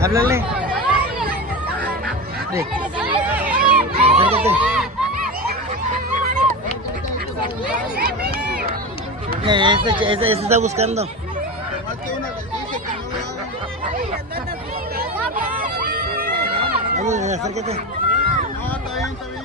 Háblale. Sí. Acércate. Ese está buscando. Acércate. No, está bien, está bien.